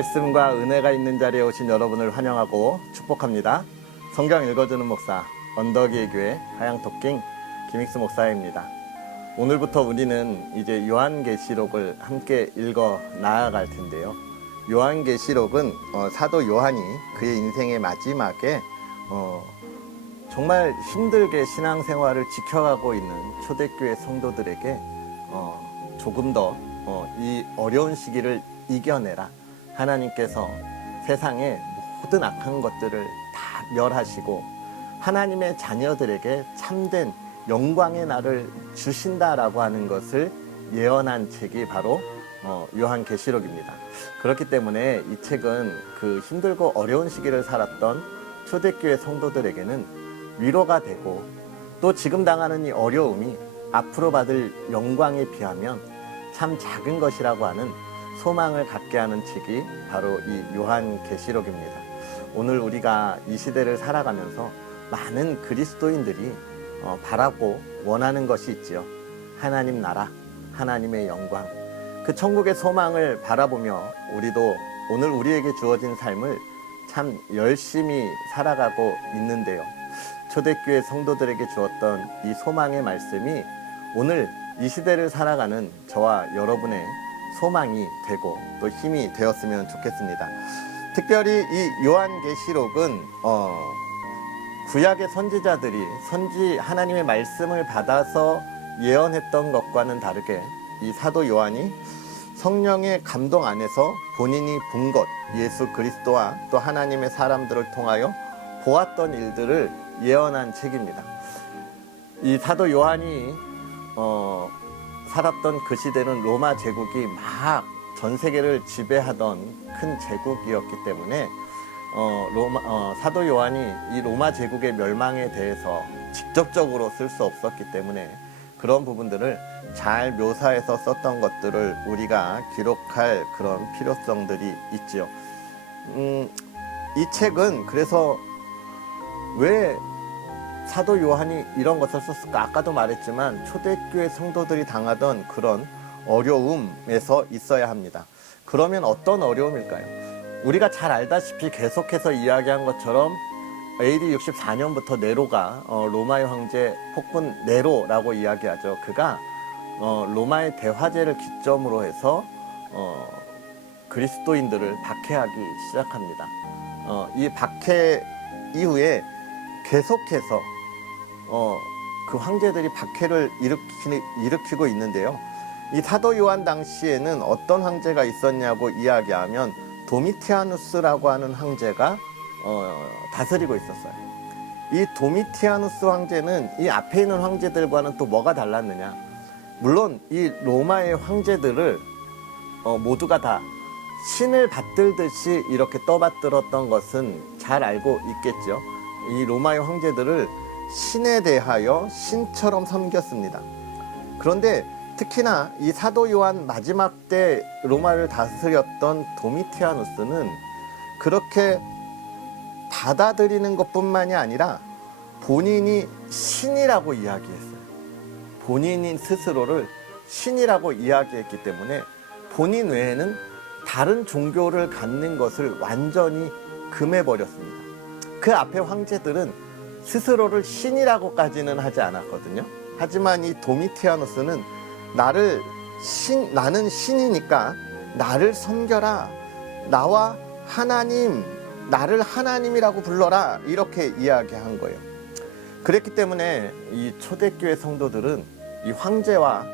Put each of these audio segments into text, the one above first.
말씀과 은혜가 있는 자리에 오신 여러분을 환영하고 축복합니다. 성경 읽어주는 목사, 언덕이의 교회 하양토킹 김익수 목사입니다. 오늘부터 우리는 이제 요한계시록을 함께 읽어 나아갈 텐데요. 요한계시록은 사도 요한이 그의 인생의 마지막에 정말 힘들게 신앙생활을 지켜가고 있는 초대교회 성도들에게 조금 더 이 어려운 시기를 이겨내라. 하나님께서 세상의 모든 악한 것들을 다 멸하시고 하나님의 자녀들에게 참된 영광의 날을 주신다라고 하는 것을 예언한 책이 바로 요한계시록입니다. 그렇기 때문에 이 책은 그 힘들고 어려운 시기를 살았던 초대교회 성도들에게는 위로가 되고, 또 지금 당하는 이 어려움이 앞으로 받을 영광에 비하면 참 작은 것이라고 하는 소망을 갖게 하는 책이 바로 이 요한계시록입니다. 오늘 우리가 이 시대를 살아가면서 많은 그리스도인들이 바라고 원하는 것이 있지요. 하나님 나라, 하나님의 영광, 그 천국의 소망을 바라보며 우리도 오늘 우리에게 주어진 삶을 참 열심히 살아가고 있는데요. 초대교회 성도들에게 주었던 이 소망의 말씀이 오늘 이 시대를 살아가는 저와 여러분의 소망이 되고 또 힘이 되었으면 좋겠습니다. 특별히 이 요한계시록은 구약의 선지자들이 하나님의 말씀을 받아서 예언했던 것과는 다르게 이 사도 요한이 성령의 감동 안에서 본인이 본 것, 예수 그리스도와 또 하나님의 사람들을 통하여 보았던 일들을 예언한 책입니다. 이 사도 요한이 살았던 그 시대는 로마 제국이 막 전 세계를 지배하던 큰 제국이었기 때문에 사도 요한이 이 로마 제국의 멸망에 대해서 직접적으로 쓸 수 없었기 때문에 그런 부분들을 잘 묘사해서 썼던 것들을 우리가 기록할 그런 필요성들이 있지요. 이 책은 그래서 왜 사도 요한이 이런 것을 썼을까? 아까도 말했지만 초대교회 성도들이 당하던 그런 어려움에서 있어야 합니다. 그러면 어떤 어려움일까요? 우리가 잘 알다시피 계속해서 이야기한 것처럼 AD 64년부터 네로가 로마의 황제 폭군 네로라고 이야기하죠. 그가 로마의 대화제를 기점으로 해서 그리스도인들을 박해하기 시작합니다. 이 박해 이후에 계속해서 그 황제들이 박해를 일으키고 있는데요. 이 사도 요한 당시에는 어떤 황제가 있었냐고 이야기하면 도미티아누스라고 하는 황제가 다스리고 있었어요. 이 도미티아누스 황제는 이 앞에 있는 황제들과는 또 뭐가 달랐느냐? 물론 이 로마의 황제들을 모두가 다 신을 받들듯이 이렇게 떠받들었던 것은 잘 알고 있겠죠. 이 로마의 황제들을 신에 대하여 신처럼 섬겼습니다. 그런데 특히나 이 사도 요한 마지막 때 로마를 다스렸던 도미티아누스는 그렇게 받아들이는 것뿐만이 아니라 본인이 신이라고 이야기했어요. 본인인 스스로를 신이라고 이야기했기 때문에 본인 외에는 다른 종교를 갖는 것을 완전히 금해버렸습니다. 그 앞에 황제들은 스스로를 신이라고까지는 하지 않았거든요. 하지만 이 도미티아누스는 나는 신이니까 나를 섬겨라. 나와 하나님, 나를 하나님이라고 불러라. 이렇게 이야기한 거예요. 그랬기 때문에 이 초대교회 성도들은 이 황제와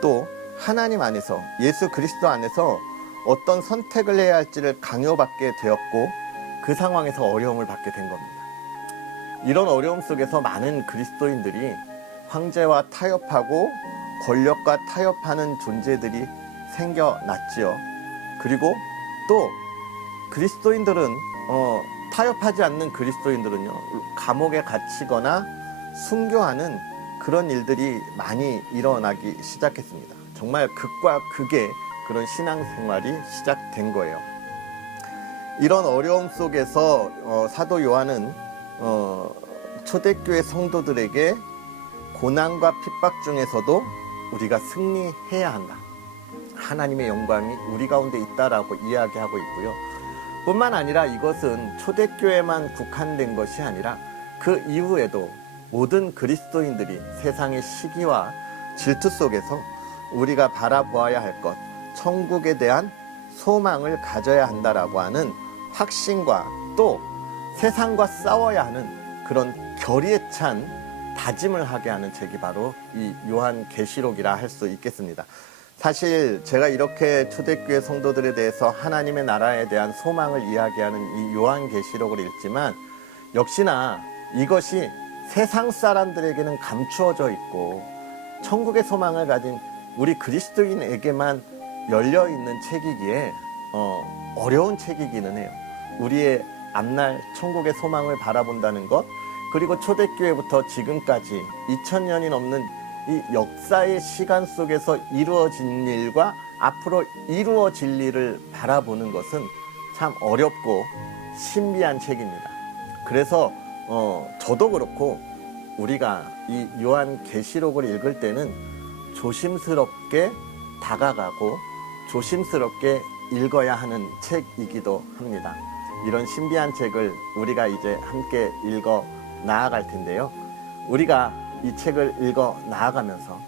또 하나님 안에서, 예수 그리스도 안에서 어떤 선택을 해야 할지를 강요받게 되었고 그 상황에서 어려움을 받게 된 겁니다. 이런 어려움 속에서 많은 그리스도인들이 황제와 타협하고 권력과 타협하는 존재들이 생겨났지요. 그리고 또 그리스도인들은 타협하지 않는 그리스도인들은요, 감옥에 갇히거나 순교하는 그런 일들이 많이 일어나기 시작했습니다. 정말 극과 극의 그런 신앙생활이 시작된 거예요. 이런 어려움 속에서 사도 요한은 초대교회 성도들에게 고난과 핍박 중에서도 우리가 승리해야 한다. 하나님의 영광이 우리 가운데 있다라고 이야기하고 있고요. 뿐만 아니라 이것은 초대교회만 국한된 것이 아니라 그 이후에도 모든 그리스도인들이 세상의 시기와 질투 속에서 우리가 바라보아야 할 것, 천국에 대한 소망을 가져야 한다라고 하는 확신과 또 세상과 싸워야 하는 그런 결의에 찬 다짐을 하게 하는 책이 바로 이 요한계시록이라 할 수 있겠습니다. 사실 제가 이렇게 초대교회 성도들에 대해서 하나님의 나라에 대한 소망을 이야기하는 이 요한계시록을 읽지만 역시나 이것이 세상 사람들에게는 감추어져 있고 천국의 소망을 가진 우리 그리스도인에게만 열려있는 책이기에 어려운 책이기는 해요. 우리의 앞날 천국의 소망을 바라본다는 것, 그리고 초대교회부터 지금까지 2000년이 넘는 이 역사의 시간 속에서 이루어진 일과 앞으로 이루어질 일을 바라보는 것은 참 어렵고 신비한 책입니다. 그래서 저도 그렇고 우리가 이 요한계시록을 읽을 때는 조심스럽게 다가가고 조심스럽게 읽어야 하는 책이기도 합니다. 이런 신비한 책을 우리가 이제 함께 읽어 나아갈 텐데요. 우리가 이 책을 읽어 나아가면서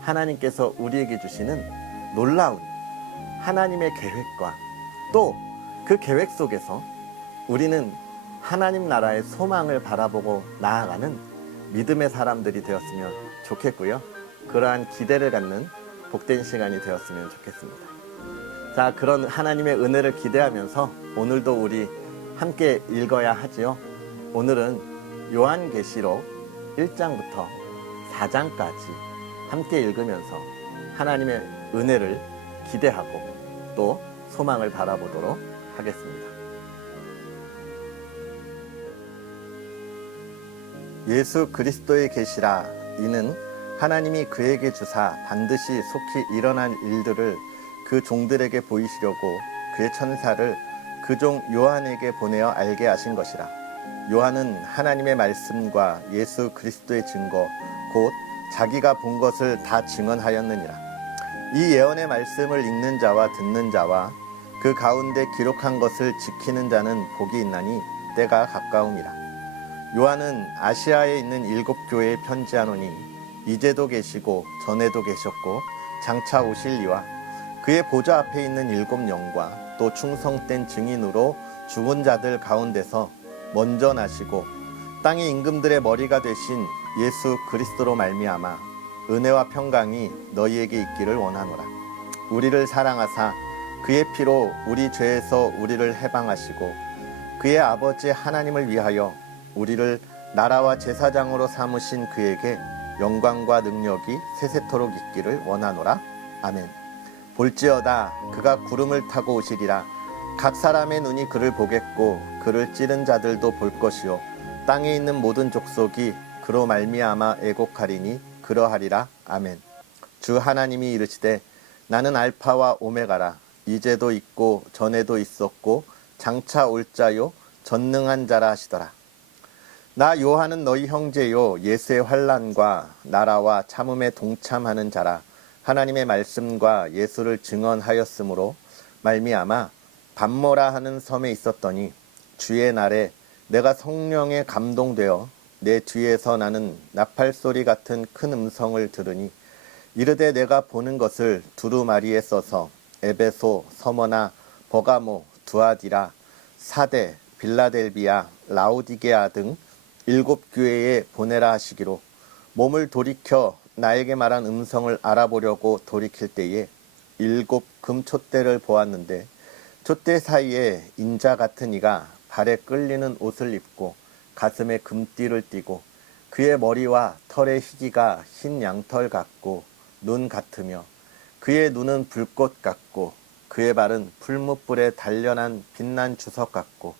하나님께서 우리에게 주시는 놀라운 하나님의 계획과 또 그 계획 속에서 우리는 하나님 나라의 소망을 바라보고 나아가는 믿음의 사람들이 되었으면 좋겠고요. 그러한 기대를 갖는 복된 시간이 되었으면 좋겠습니다. 자, 그런 하나님의 은혜를 기대하면서 오늘도 우리 함께 읽어야 하지요. 오늘은 요한계시록 1장부터 4장까지 함께 읽으면서 하나님의 은혜를 기대하고 또 소망을 바라보도록 하겠습니다. 예수 그리스도의 계시라. 이는 하나님이 그에게 주사 반드시 속히 일어날 일들을 그 종들에게 보이시려고 그의 천사를 그 종 요한에게 보내어 알게 하신 것이라. 요한은 하나님의 말씀과 예수 그리스도의 증거 곧 자기가 본 것을 다 증언하였느니라. 이 예언의 말씀을 읽는 자와 듣는 자와 그 가운데 기록한 것을 지키는 자는 복이 있나니 때가 가까움이라. 요한은 아시아에 있는 7교회에 편지하노니 이제도 계시고 전에도 계셨고 장차 오실 이와 그의 보좌 앞에 있는 7 영과 또 충성된 증인으로 죽은 자들 가운데서 먼저 나시고 땅의 임금들의 머리가 되신 예수 그리스도로 말미암아 은혜와 평강이 너희에게 있기를 원하노라. 우리를 사랑하사 그의 피로 우리 죄에서 우리를 해방하시고 그의 아버지 하나님을 위하여 우리를 나라와 제사장으로 삼으신 그에게 영광과 능력이 세세토록 있기를 원하노라. 아멘. 볼지어다 그가 구름을 타고 오시리라. 각 사람의 눈이 그를 보겠고 그를 찌른 자들도 볼 것이요 땅에 있는 모든 족속이 그로 말미암아 애곡하리니 그러하리라. 아멘. 주 하나님이 이르시되 나는 알파와 오메가라. 이제도 있고 전에도 있었고 장차 올 자요 전능한 자라 하시더라. 나 요한은 너희 형제요 예수의 환난과 나라와 참음에 동참하는 자라. 하나님의 말씀과 예수를 증언하였으므로 말미암아 밤모라 하는 섬에 있었더니 주의 날에 내가 성령에 감동되어 내 뒤에서 나는 나팔소리 같은 큰 음성을 들으니 이르되 내가 보는 것을 두루마리에 써서 에베소, 서머나, 버가모, 두아디라, 사대, 빌라델비아, 라오디게아 등 7 교회에 보내라 하시기로 몸을 돌이켜 나에게 말한 음성을 알아보려고 돌이킬 때에 7 금촛대를 보았는데 촛대 사이에 인자 같은 이가 발에 끌리는 옷을 입고 가슴에 금띠를 띠고 그의 머리와 털의 희기가 흰 양털 같고 눈 같으며 그의 눈은 불꽃 같고 그의 발은 풀무불에 단련한 빛난 주석 같고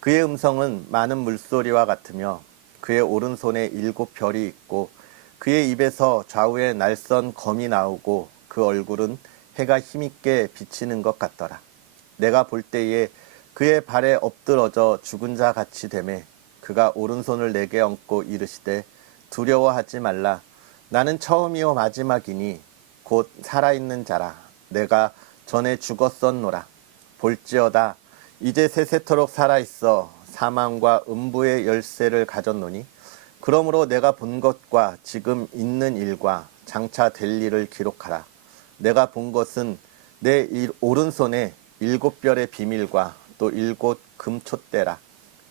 그의 음성은 많은 물소리와 같으며 그의 오른손에 7 별이 있고 그의 입에서 좌우에 날선 검이 나오고 그 얼굴은 해가 힘있게 비치는 것 같더라. 내가 볼 때에 그의 발에 엎드러져 죽은 자 같이 되매 그가 오른손을 내게 얹고 이르시되 두려워하지 말라. 나는 처음이요 마지막이니 곧 살아있는 자라. 내가 전에 죽었었노라. 볼지어다 이제 세세토록 살아있어 사망과 음부의 열쇠를 가졌노니 그러므로 내가 본 것과 지금 있는 일과 장차 될 일을 기록하라. 내가 본 것은 내 오른손에 7별의 비밀과 또 7 금촛대라.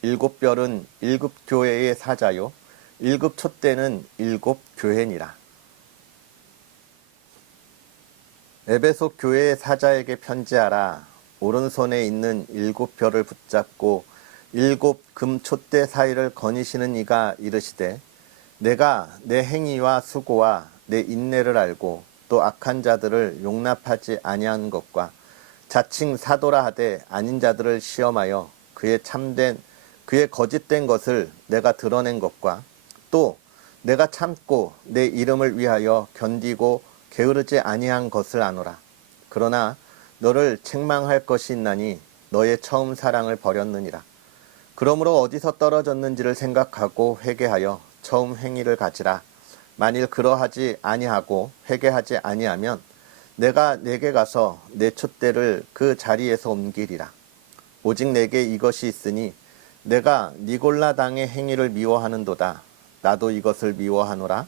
7별은 7교회의 사자요 7촛대는 7교회니라. 에베소 교회의 사자에게 편지하라. 오른손에 있는 7별을 붙잡고 7 금촛대 사이를 거니시는 이가 이르시되 내가 내 행위와 수고와 내 인내를 알고 또 악한 자들을 용납하지 아니한 것과 자칭 사도라 하되 아닌 자들을 시험하여 그의 거짓된 것을 내가 드러낸 것과 또 내가 참고 내 이름을 위하여 견디고 게으르지 아니한 것을 아노라. 그러나 너를 책망할 것이 있나니 너의 처음 사랑을 버렸느니라. 그러므로 어디서 떨어졌는지를 생각하고 회개하여 처음 행위를 가지라. 만일 그러하지 아니하고 회개하지 아니하면 내가 내게 가서 내 촛대를 그 자리에서 옮기리라. 오직 내게 이것이 있으니 내가 니골라 당의 행위를 미워하는도다. 나도 이것을 미워하노라.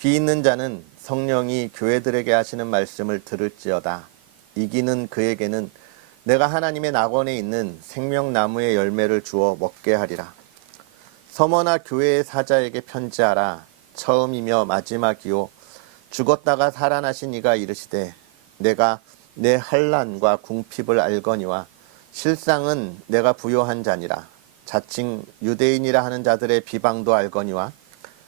귀 있는 자는 성령이 교회들에게 하시는 말씀을 들을지어다. 이기는 그에게는 내가 하나님의 낙원에 있는 생명나무의 열매를 주어 먹게 하리라. 서머나 교회의 사자에게 편지하라. 처음이며 마지막이요 죽었다가 살아나신 이가 이르시되 내가 내 환난과 궁핍을 알거니와 실상은 내가 부요한 자니라. 자칭 유대인이라 하는 자들의 비방도 알거니와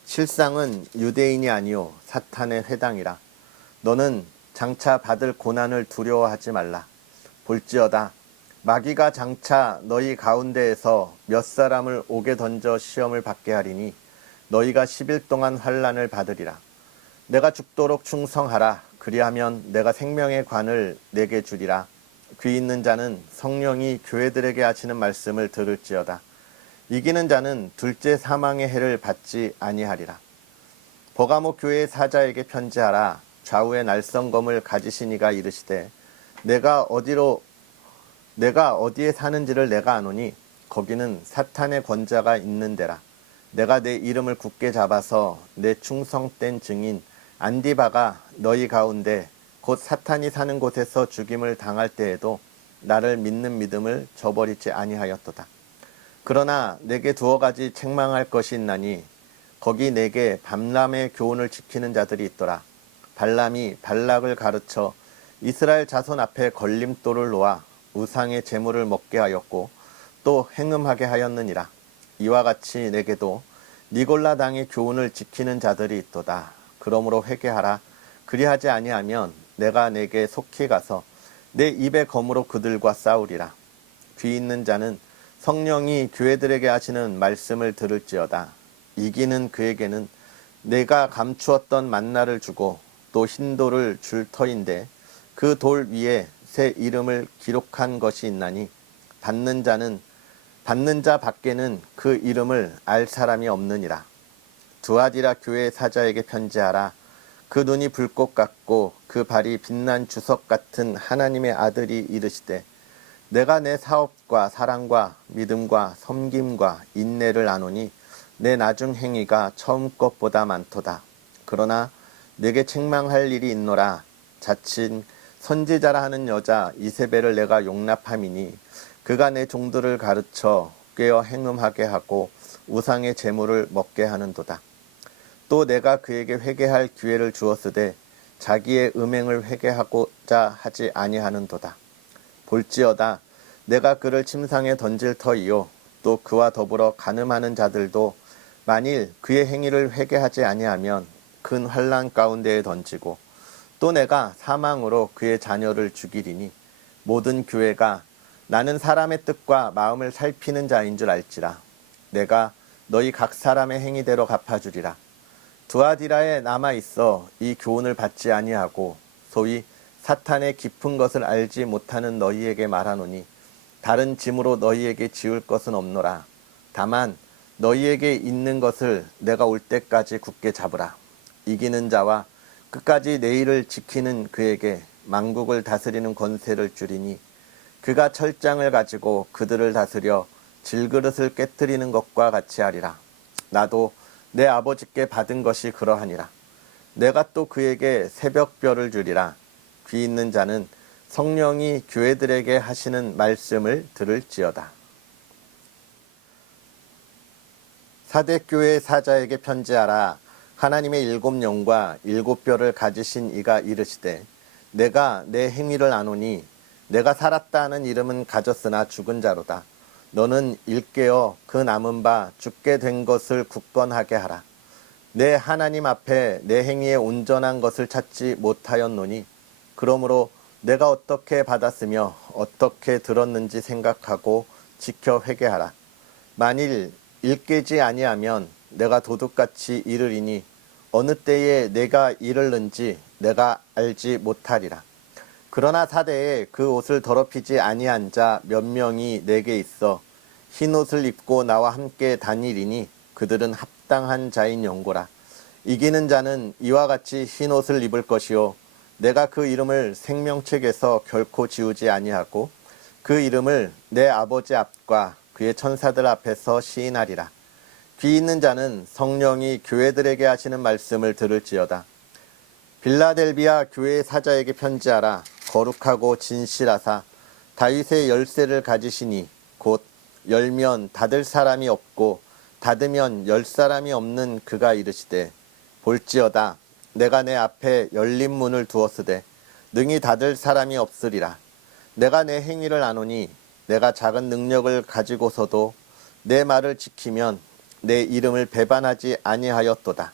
실상은 유대인이 아니요 사탄의 회당이라. 너는 장차 받을 고난을 두려워하지 말라. 볼지어다 마귀가 장차 너희 가운데에서 몇 사람을 옥에 던져 시험을 받게 하리니 너희가 10일 동안 환난을 받으리라. 내가 죽도록 충성하라. 그리하면 내가 생명의 관을 내게 주리라. 귀 있는 자는 성령이 교회들에게 하시는 말씀을 들을지어다. 이기는 자는 둘째 사망의 해를 받지 아니하리라. 버가모 교회의 사자에게 편지하라. 좌우에 날성검을 가지신 이가 이르시되 내가 어디에 사는지를 내가 아노니 거기는 사탄의 권자가 있는 데라. 내가 내 이름을 굳게 잡아서 내 충성된 증인 안디바가 너희 가운데 곧 사탄이 사는 곳에서 죽임을 당할 때에도 나를 믿는 믿음을 저버리지 아니하였도다. 그러나 내게 2가지 책망할 것이 있나니 거기 내게 발람의 교훈을 지키는 자들이 있더라. 발람이 발락을 가르쳐 이스라엘 자손 앞에 걸림돌을 놓아 우상의 제물을 먹게 하였고 또 행음하게 하였느니라. 이와 같이 내게도 니골라 당의 교훈을 지키는 자들이 있도다. 그러므로 회개하라. 그리하지 아니하면 내가 내게 속히 가서 내 입의 검으로 그들과 싸우리라. 귀 있는 자는 성령이 교회들에게 하시는 말씀을 들을지어다. 이기는 그에게는 내가 감추었던 만나를 주고 또 흰돌을 줄 터인데 그 돌 위에 새 이름을 기록한 것이 있나니 받는 자 밖에는 그 이름을 알 사람이 없느니라. 두아디라 교회의 사자에게 편지하라. 그 눈이 불꽃 같고 그 발이 빛난 주석 같은 하나님의 아들이 이르시되 내가 내 사업과 사랑과 믿음과 섬김과 인내를 아노니 내 나중 행위가 처음 것보다 많도다. 그러나 내게 책망할 일이 있노라. 자칭 선지자라 하는 여자 이세벨을 내가 용납함이니 그가 내 종들을 가르쳐 꾀어 행음하게 하고 우상의 제물을 먹게 하는도다. 또 내가 그에게 회개할 기회를 주었으되 자기의 음행을 회개하고자 하지 아니하는도다. 볼지어다 내가 그를 침상에 던질 터이요 또 그와 더불어 간음하는 자들도 만일 그의 행위를 회개하지 아니하면 큰 환난 가운데에 던지고 또 내가 사망으로 그의 자녀를 죽이리니 모든 교회가 나는 사람의 뜻과 마음을 살피는 자인 줄 알지라. 내가 너희 각 사람의 행위대로 갚아주리라. 두아디라에 남아있어 이 교훈을 받지 아니하고 소위 사탄의 깊은 것을 알지 못하는 너희에게 말하노니 다른 짐으로 너희에게 지울 것은 없노라. 다만 너희에게 있는 것을 내가 올 때까지 굳게 잡으라. 이기는 자와 끝까지 내 일을 지키는 그에게 만국을 다스리는 권세를 주리니 그가 철장을 가지고 그들을 다스려 질그릇을 깨뜨리는 것과 같이 하리라. 나도 내 아버지께 받은 것이 그러하니라. 내가 또 그에게 새벽별을 주리라. 귀 있는 자는 성령이 교회들에게 하시는 말씀을 들을지어다. 사대교회 사자에게 편지하라. 하나님의 7영과 7뼈를 가지신 이가 이르시되 내가 내 행위를 아노니 내가 살았다 하는 이름은 가졌으나 죽은 자로다. 너는 일깨어 그 남은 바 죽게 된 것을 굳건하게 하라. 내 하나님 앞에 내 행위에 온전한 것을 찾지 못하였노니 그러므로 내가 어떻게 받았으며 어떻게 들었는지 생각하고 지켜 회개하라. 만일 일깨지 아니하면 내가 도둑같이 이르리니 어느 때에 내가 이르는지 내가 알지 못하리라. 그러나 사대에 그 옷을 더럽히지 아니한 자 몇 명이 내게 있어 흰 옷을 입고 나와 함께 다니리니 그들은 합당한 자인 연고라. 이기는 자는 이와 같이 흰 옷을 입을 것이요 내가 그 이름을 생명책에서 결코 지우지 아니하고 그 이름을 내 아버지 앞과 그의 천사들 앞에서 시인하리라. 귀 있는 자는 성령이 교회들에게 하시는 말씀을 들을지어다. 빌라델비아 교회의 사자에게 편지하라. 거룩하고 진실하사 다윗의 열쇠를 가지시니 곧 열면 닫을 사람이 없고 닫으면 열 사람이 없는 그가 이르시되 볼지어다 내가 내 앞에 열린 문을 두었으되 능히 닫을 사람이 없으리라. 내가 내 행위를 아노니 내가 작은 능력을 가지고서도 내 말을 지키면 내 이름을 배반하지 아니하였도다.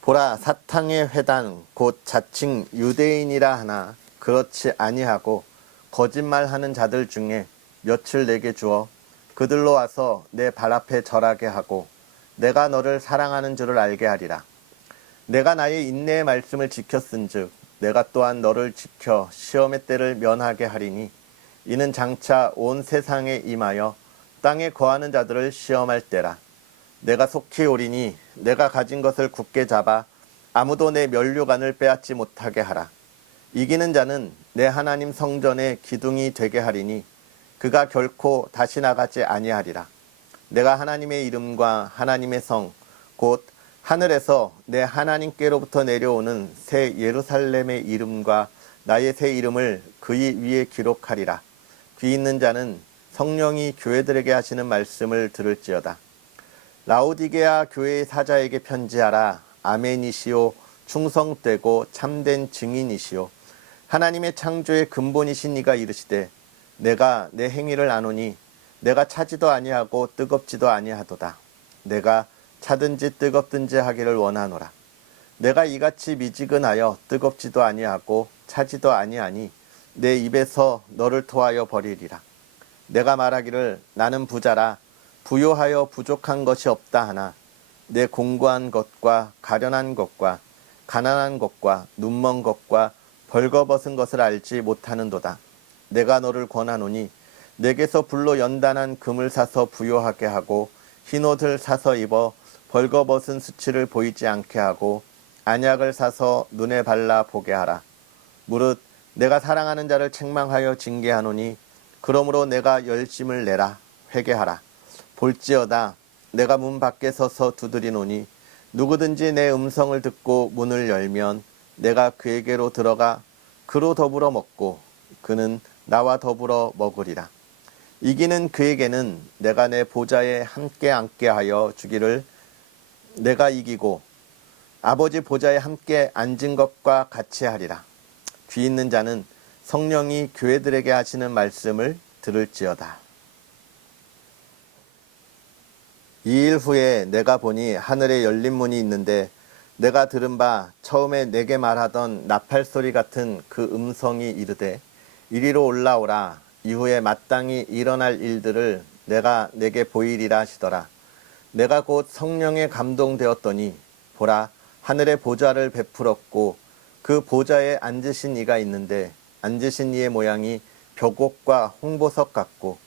보라, 사탕의 회당 곧 자칭 유대인이라 하나 그렇지 아니하고 거짓말하는 자들 중에 며칠 내게 주어 그들로 와서 내 발 앞에 절하게 하고 내가 너를 사랑하는 줄을 알게 하리라. 내가 나의 인내의 말씀을 지켰은즉 내가 또한 너를 지켜 시험의 때를 면하게 하리니 이는 장차 온 세상에 임하여 땅에 거하는 자들을 시험할 때라. 내가 속히 오리니 내가 가진 것을 굳게 잡아 아무도 내 면류관을 빼앗지 못하게 하라. 이기는 자는 내 하나님 성전의 기둥이 되게 하리니 그가 결코 다시 나가지 아니하리라. 내가 하나님의 이름과 하나님의 성 곧 하늘에서 내 하나님께로부터 내려오는 새 예루살렘의 이름과 나의 새 이름을 그의 위에 기록하리라. 귀 있는 자는 성령이 교회들에게 하시는 말씀을 들을지어다. 라오디게아 교회의 사자에게 편지하라. 아멘이시오 충성되고 참된 증인이시오 하나님의 창조의 근본이신 이가 이르시되 내가 내 행위를 아노니 내가 차지도 아니하고 뜨겁지도 아니하도다. 내가 차든지 뜨겁든지 하기를 원하노라. 내가 이같이 미지근하여 뜨겁지도 아니하고 차지도 아니하니 내 입에서 너를 토하여 버리리라. 내가 말하기를 나는 부자라 부요하여 부족한 것이 없다 하나 내 공고한 것과 가련한 것과 가난한 것과 눈먼 것과 벌거벗은 것을 알지 못하는도다. 내가 너를 권하노니 내게서 불로 연단한 금을 사서 부요하게 하고 흰옷을 사서 입어 벌거벗은 수치를 보이지 않게 하고 안약을 사서 눈에 발라 보게 하라. 무릇 내가 사랑하는 자를 책망하여 징계하노니 그러므로 내가 열심을 내라. 회개하라. 볼지어다 내가 문 밖에 서서 두드리노니 누구든지 내 음성을 듣고 문을 열면 내가 그에게로 들어가 그로 더불어 먹고 그는 나와 더불어 먹으리라. 이기는 그에게는 내가 내 보좌에 함께 앉게 하여 주기를 내가 이기고 아버지 보좌에 함께 앉은 것과 같이 하리라. 귀 있는 자는 성령이 교회들에게 하시는 말씀을 들을지어다. 2일 후에 내가 보니 하늘에 열린 문이 있는데 내가 들은 바 처음에 내게 말하던 나팔소리 같은 그 음성이 이르되 이리로 올라오라. 이후에 마땅히 일어날 일들을 내가 내게 보이리라 하시더라. 내가 곧 성령에 감동되었더니 보라 하늘의 보좌를 베풀었고 그 보좌에 앉으신 이가 있는데 앉으신 이의 모양이 벽옥과 홍보석 같고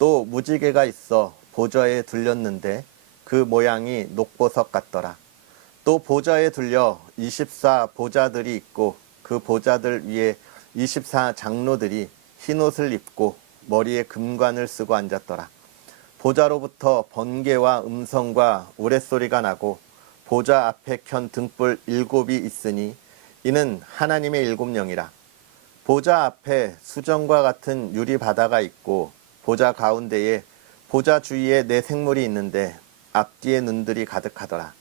또 무지개가 있어 보좌에 둘렸는데 그 모양이 녹보석 같더라. 또 보좌에 둘려 24 보좌들이 있고 그 보좌들 위에 24 장로들이 흰옷을 입고 머리에 금관을 쓰고 앉았더라. 보좌로부터 번개와 음성과 우레소리가 나고 보좌 앞에 켠 등불 7이 있으니 이는 하나님의 7영이라. 보좌 앞에 수정과 같은 유리 바다가 있고 보좌 가운데에 보좌 주위에 4 생물이 있는데 앞뒤에 눈들이 가득하더라.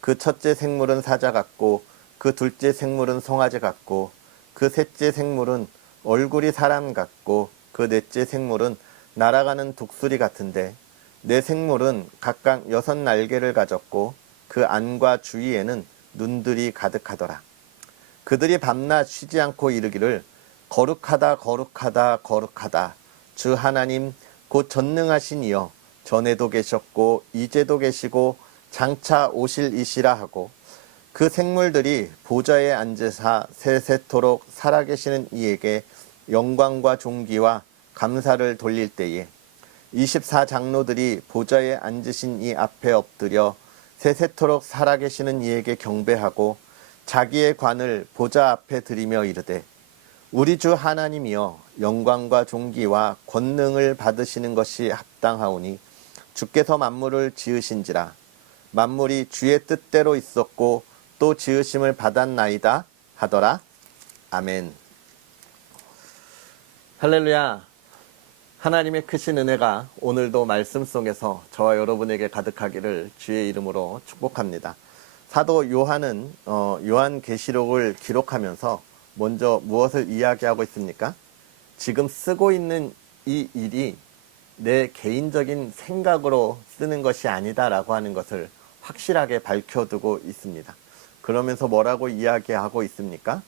그 첫째 생물은 사자 같고 그 둘째 생물은 송아지 같고 그 셋째 생물은 얼굴이 사람 같고 그 넷째 생물은 날아가는 독수리 같은데 4 생물은 각각 6 날개를 가졌고 그 안과 주위에는 눈들이 가득하더라. 그들이 밤낮 쉬지 않고 이르기를 거룩하다 거룩하다 거룩하다 주 하나님 곧 전능하신 이여 전에도 계셨고 이제도 계시고 장차 오실 이시라 하고 그 생물들이 보좌에 앉으사 세세토록 살아계시는 이에게 영광과 존귀와 감사를 돌릴 때에 24 장로들이 보좌에 앉으신 이 앞에 엎드려 세세토록 살아계시는 이에게 경배하고 자기의 관을 보좌 앞에 드리며 이르되 우리 주 하나님이여 영광과 존귀와 권능을 받으시는 것이 합당하오니 주께서 만물을 지으신지라 만물이 주의 뜻대로 있었고 또 지으심을 받았나이다 하더라. 아멘. 할렐루야. 하나님의 크신 은혜가 오늘도 말씀 속에서 저와 여러분에게 가득하기를 주의 이름으로 축복합니다. 사도 요한은 요한계시록을 기록하면서 먼저 무엇을 이야기하고 있습니까? 지금 쓰고 있는 이 일이 내 개인적인 생각으로 쓰는 것이 아니다라고 하는 것을 확실하게 밝혀두고 있습니다. 그러면서 뭐라고 이야기하고 있습니까?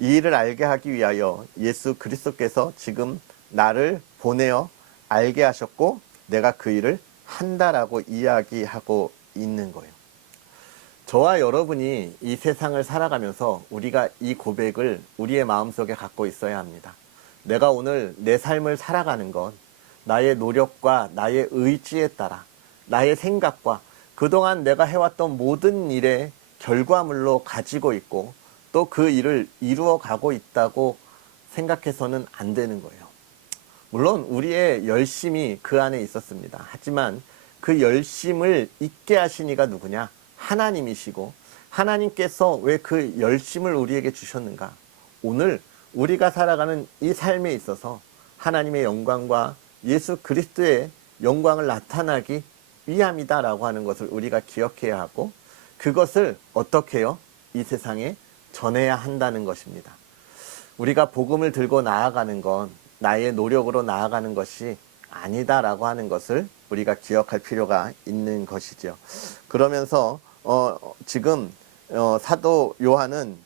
이 일을 알게 하기 위하여 예수 그리스도께서 지금 나를 보내어 알게 하셨고 내가 그 일을 한다라고 이야기하고 있는 거예요. 저와 여러분이 이 세상을 살아가면서 우리가 이 고백을 우리의 마음속에 갖고 있어야 합니다. 내가 오늘 내 삶을 살아가는 건 나의 노력과 나의 의지에 따라 나의 생각과 그동안 내가 해왔던 모든 일의 결과물로 가지고 있고 또 그 일을 이루어 가고 있다고 생각해서는 안 되는 거예요. 물론 우리의 열심이 그 안에 있었습니다. 하지만 그 열심을 있게 하신 이가 누구냐? 하나님이시고 하나님께서 왜 그 열심을 우리에게 주셨는가? 오늘 우리가 살아가는 이 삶에 있어서 하나님의 영광과 예수 그리스도의 영광을 나타나기 위함이다라고 하는 것을 우리가 기억해야 하고 그것을 어떻게 해요? 이 세상에 전해야 한다는 것입니다. 우리가 복음을 들고 나아가는 건 나의 노력으로 나아가는 것이 아니다라고 하는 것을 우리가 기억할 필요가 있는 것이죠. 그러면서 지금 사도 요한은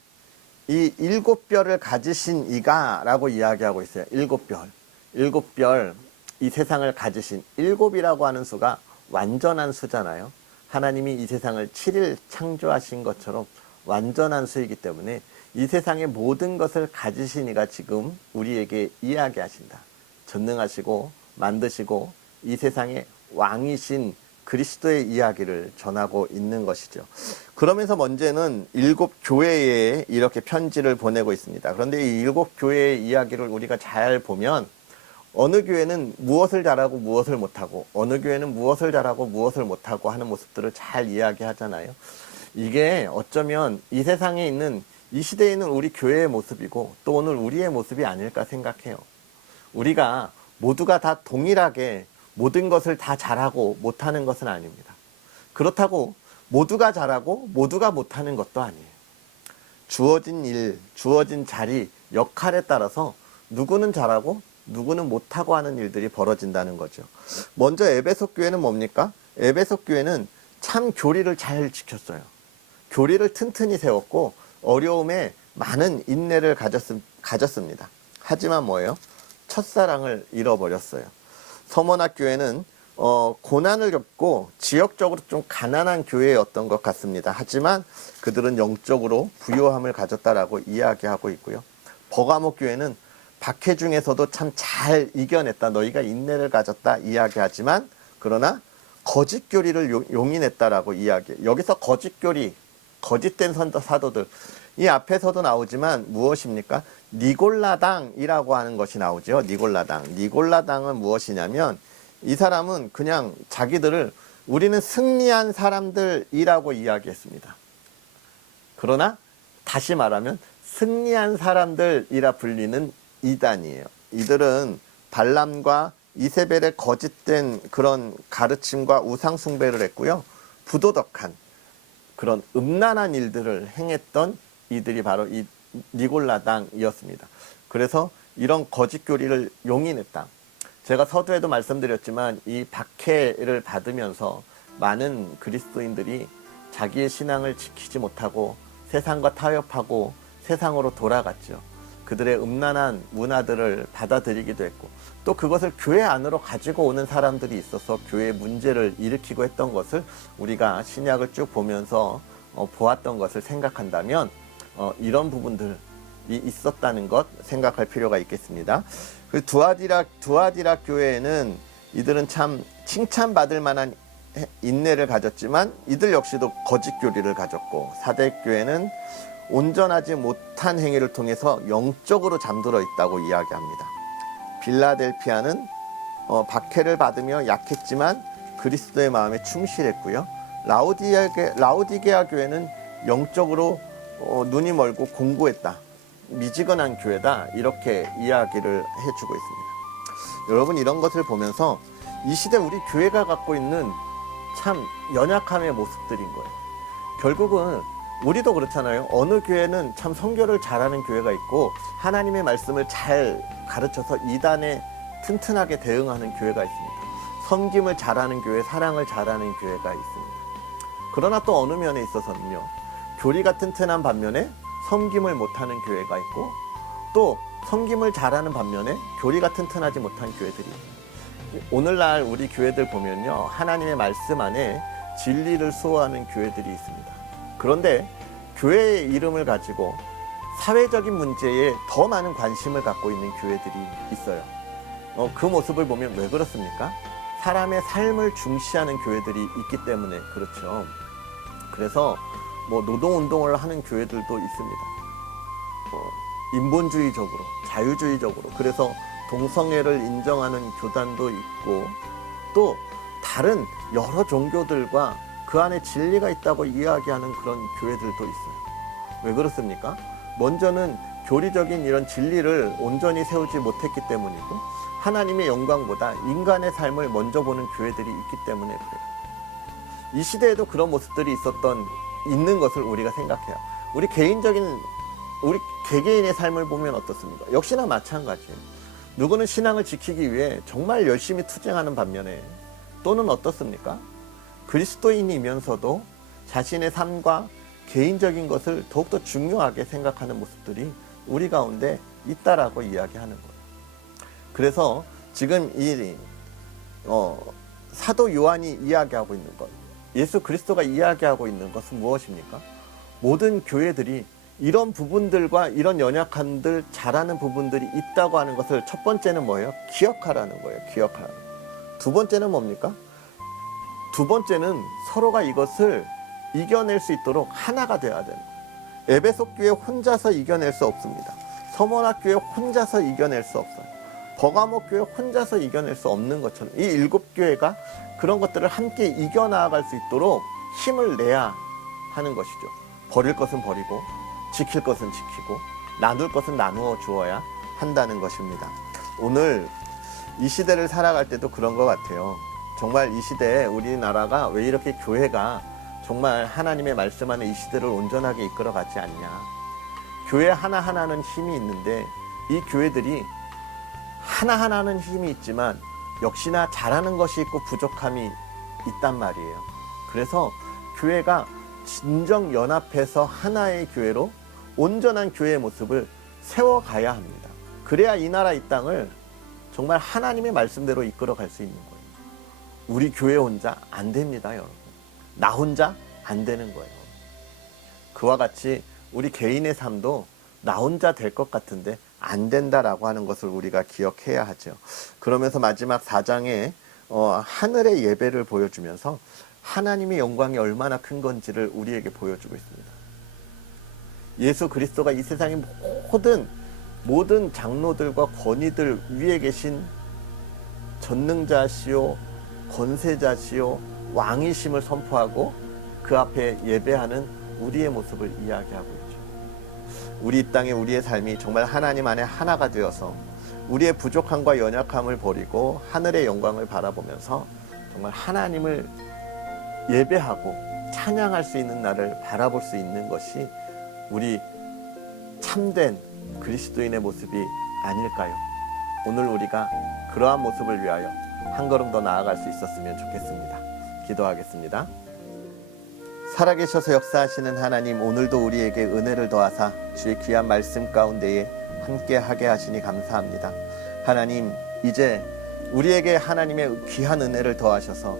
이 7별을 가지신 이가 라고 이야기하고 있어요. 7별. 7별, 이 세상을 가지신 7이라고 하는 수가 완전한 수잖아요. 하나님이 이 세상을 7일 창조하신 것처럼 완전한 수이기 때문에 이 세상의 모든 것을 가지신 이가 지금 우리에게 이야기하신다. 전능하시고 만드시고 이 세상의 왕이신 그리스도의 이야기를 전하고 있는 것이죠. 그러면서 먼저는 7 교회에 이렇게 편지를 보내고 있습니다. 그런데 이 7 교회의 이야기를 우리가 잘 보면 어느 교회는 무엇을 잘하고 무엇을 못하고 어느 교회는 무엇을 잘하고 무엇을 못하고 하는 모습들을 잘 이야기하잖아요. 이게 어쩌면 이 세상에 있는 이 시대에 있는 우리 교회의 모습이고 또 오늘 우리의 모습이 아닐까 생각해요. 우리가 모두가 다 동일하게 모든 것을 다 잘하고 못하는 것은 아닙니다. 그렇다고 모두가 잘하고 모두가 못하는 것도 아니에요. 주어진 일, 주어진 자리, 역할에 따라서 누구는 잘하고 누구는 못하고 하는 일들이 벌어진다는 거죠. 먼저 에베소 교회는 뭡니까? 에베소 교회는 참 교리를 잘 지켰어요. 교리를 튼튼히 세웠고 어려움에 많은 인내를 가졌습니다. 하지만 뭐예요? 첫사랑을 잃어버렸어요. 서머나 교회는 고난을 겪고 지역적으로 좀 가난한 교회였던 것 같습니다. 하지만 그들은 영적으로 부요함을 가졌다라고 이야기하고 있고요. 버가모 교회는 박해 중에서도 참 잘 이겨냈다. 너희가 인내를 가졌다 이야기하지만 그러나 거짓 교리를 용인했다라고 이야기해요. 여기서 거짓 교리, 거짓된 사도들 이 앞에서도 나오지만 무엇입니까? 니골라당이라고 하는 것이 나오죠. 니골라당. 니골라당은 무엇이냐면 이 사람은 그냥 자기들을 우리는 승리한 사람들이라고 이야기했습니다. 그러나 다시 말하면 승리한 사람들이라 불리는 이단이에요. 이들은 발람과 이세벨의 거짓된 그런 가르침과 우상 숭배를 했고요. 부도덕한 그런 음란한 일들을 행했던 이들이 바로 이 니골라당이었습니다. 그래서 이런 거짓 교리를 용인했다. 제가 서두에도 말씀드렸지만 이 박해를 받으면서 많은 그리스도인들이 자기의 신앙을 지키지 못하고 세상과 타협하고 세상으로 돌아갔죠. 그들의 음란한 문화들을 받아들이기도 했고 또 그것을 교회 안으로 가지고 오는 사람들이 있어서 교회에 문제를 일으키고 했던 것을 우리가 신약을 쭉 보면서 보았던 것을 생각한다면 이런 부분들이 있었다는 것 생각할 필요가 있겠습니다. 그 두아디라 교회에는 이들은 참 칭찬받을 만한 인내를 가졌지만 이들 역시도 거짓 교리를 가졌고 사대교회는 온전하지 못한 행위를 통해서 영적으로 잠들어 있다고 이야기합니다. 빌라델피아는 박해를 받으며 약했지만 그리스도의 마음에 충실했고요. 라우디게아 교회는 영적으로 눈이 멀고 공고했다. 미지근한 교회다. 이렇게 이야기를 해주고 있습니다. 여러분 이런 것을 보면서 이 시대 우리 교회가 갖고 있는 참 연약함의 모습들인 거예요. 결국은 우리도 그렇잖아요. 어느 교회는 참 선교를 잘하는 교회가 있고 하나님의 말씀을 잘 가르쳐서 이단에 튼튼하게 대응하는 교회가 있습니다. 섬김을 잘하는 교회, 사랑을 잘하는 교회가 있습니다. 그러나 또 어느 면에 있어서는요. 교리가 튼튼한 반면에 섬김을 못하는 교회가 있고 또 섬김을 잘하는 반면에 교리가 튼튼하지 못한 교회들이 있습니다. 오늘날 우리 교회들 보면요. 하나님의 말씀 안에 진리를 수호하는 교회들이 있습니다. 그런데 교회의 이름을 가지고 사회적인 문제에 더 많은 관심을 갖고 있는 교회들이 있어요. 그 모습을 보면 왜 그렇습니까? 사람의 삶을 중시하는 교회들이 있기 때문에 그렇죠. 그래서 노동운동을 하는 교회들도 있습니다. 인본주의적으로, 자유주의적으로. 그래서 동성애를 인정하는 교단도 있고 또 다른 여러 종교들과 그 안에 진리가 있다고 이야기하는 그런 교회들도 있어요. 왜 그렇습니까? 먼저는 교리적인 이런 진리를 온전히 세우지 못했기 때문이고 하나님의 영광보다 인간의 삶을 먼저 보는 교회들이 있기 때문에 그래요. 이 시대에도 그런 모습들이 있는 것을 우리가 생각해요. 우리 개개인의 삶을 보면 어떻습니까? 역시나 마찬가지예요. 누구는 신앙을 지키기 위해 정말 열심히 투쟁하는 반면에 또는 어떻습니까? 그리스도인이면서도 자신의 삶과 개인적인 것을 더욱더 중요하게 생각하는 모습들이 우리 가운데 있다라고 이야기하는 거예요. 그래서 지금 이 사도 요한이 이야기하고 있는 것, 예수 그리스도가 이야기하고 있는 것은 무엇입니까? 모든 교회들이 이런 부분들과 이런 연약함들 잘하는 부분들이 있다고 하는 것을 첫 번째는 뭐예요? 기억하라는 거예요. 기억하라는 거예요. 두 번째는 뭡니까? 두 번째는 서로가 이것을 이겨낼 수 있도록 하나가 되어야 되는 거예요. 에베소 교회 혼자서 이겨낼 수 없습니다. 서머나 교회 혼자서 이겨낼 수 없어요. 버가모 교회 혼자서 이겨낼 수 없는 것처럼 이 7교회가 그런 것들을 함께 이겨나갈 수 있도록 힘을 내야 하는 것이죠. 버릴 것은 버리고 지킬 것은 지키고 나눌 것은 나누어 주어야 한다는 것입니다. 오늘 이 시대를 살아갈 때도 그런 것 같아요. 정말 이 시대에 우리나라가 왜 이렇게 교회가 정말 하나님의 말씀 안에 이 시대를 온전하게 이끌어가지 않냐. 교회 하나하나는 힘이 있는데 이 교회들이 하나하나는 힘이 있지만 역시나 잘하는 것이 있고 부족함이 있단 말이에요. 그래서 교회가 진정 연합해서 하나의 교회로 온전한 교회의 모습을 세워가야 합니다. 그래야 이 나라 이 땅을 정말 하나님의 말씀대로 이끌어갈 수 있는 거예요. 우리 교회 혼자 안 됩니다, 여러분. 나 혼자 안 되는 거예요. 그와 같이 우리 개인의 삶도 나 혼자 될 것 같은데 안 된다라고 하는 것을 우리가 기억해야 하죠. 그러면서 마지막 4장에 하늘의 예배를 보여주면서 하나님의 영광이 얼마나 큰 건지를 우리에게 보여주고 있습니다. 예수 그리스도가 이 세상의 모든 장로들과 권위들 위에 계신 전능자시요 권세자시요 왕이심을 선포하고 그 앞에 예배하는 우리의 모습을 이야기하고 있죠. 우리 이 땅에 우리의 삶이 정말 하나님 안에 하나가 되어서 우리의 부족함과 연약함을 버리고 하늘의 영광을 바라보면서 정말 하나님을 예배하고 찬양할 수 있는 날을 바라볼 수 있는 것이 우리 참된 그리스도인의 모습이 아닐까요? 오늘 우리가 그러한 모습을 위하여 한 걸음 더 나아갈 수 있었으면 좋겠습니다. 기도하겠습니다. 살아계셔서 역사하시는 하나님, 오늘도 우리에게 은혜를 더하사 주의 귀한 말씀 가운데에 함께하게 하시니 감사합니다. 하나님, 이제 우리에게 하나님의 귀한 은혜를 더하셔서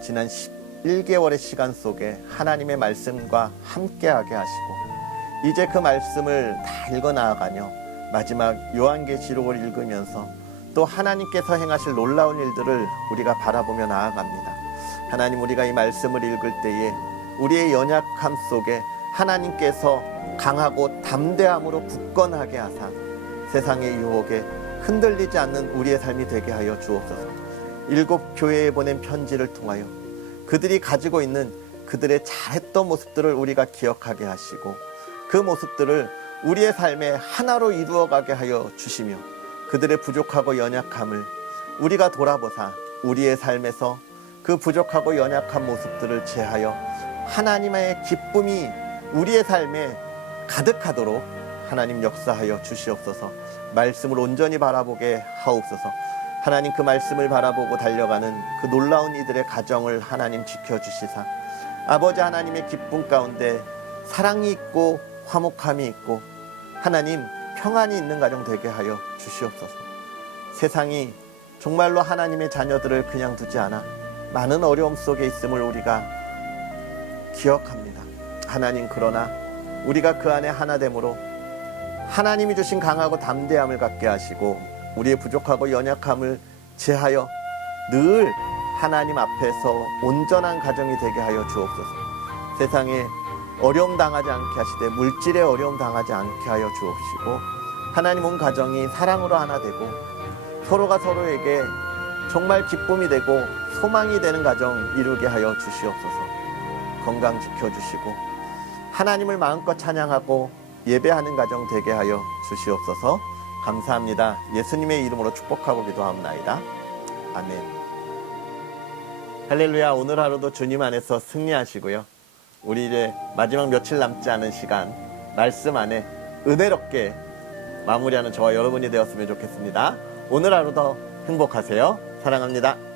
지난 11개월의 시간 속에 하나님의 말씀과 함께하게 하시고 이제 그 말씀을 다 읽어 나아가며 마지막 요한계시록을 읽으면서 또 하나님께서 행하실 놀라운 일들을 우리가 바라보며 나아갑니다. 하나님, 우리가 이 말씀을 읽을 때에 우리의 연약함 속에 하나님께서 강하고 담대함으로 굳건하게 하사 세상의 유혹에 흔들리지 않는 우리의 삶이 되게 하여 주옵소서. 7 교회에 보낸 편지를 통하여 그들이 가지고 있는 그들의 잘했던 모습들을 우리가 기억하게 하시고 그 모습들을 우리의 삶에 하나로 이루어가게 하여 주시며 그들의 부족하고 연약함을 우리가 돌아보사 우리의 삶에서 그 부족하고 연약한 모습들을 제하여 하나님의 기쁨이 우리의 삶에 가득하도록 하나님 역사하여 주시옵소서. 말씀을 온전히 바라보게 하옵소서. 하나님, 그 말씀을 바라보고 달려가는 그 놀라운 이들의 가정을 하나님 지켜주시사 아버지 하나님의 기쁨 가운데 사랑이 있고 화목함이 있고 하나님 평안이 있는 가정 되게 하여 주시옵소서. 세상이 정말로 하나님의 자녀들을 그냥 두지 않아 많은 어려움 속에 있음을 우리가 기억합니다. 하나님, 그러나 우리가 그 안에 하나됨으로 하나님이 주신 강하고 담대함을 갖게 하시고 우리의 부족하고 연약함을 제하여 늘 하나님 앞에서 온전한 가정이 되게 하여 주옵소서. 세상에 어려움 당하지 않게 하시되 물질에 어려움 당하지 않게 하여 주옵시고 하나님, 온 가정이 사랑으로 하나 되고 서로가 서로에게 정말 기쁨이 되고 소망이 되는 가정 이루게 하여 주시옵소서. 건강 지켜주시고 하나님을 마음껏 찬양하고 예배하는 가정 되게 하여 주시옵소서. 감사합니다. 예수님의 이름으로 축복하고 기도하옵나이다. 아멘. 할렐루야. 오늘 하루도 주님 안에서 승리하시고요. 우리 이제 마지막 며칠 남지 않은 시간 말씀 안에 은혜롭게 마무리하는 저와 여러분이 되었으면 좋겠습니다. 오늘 하루도 행복하세요. 사랑합니다.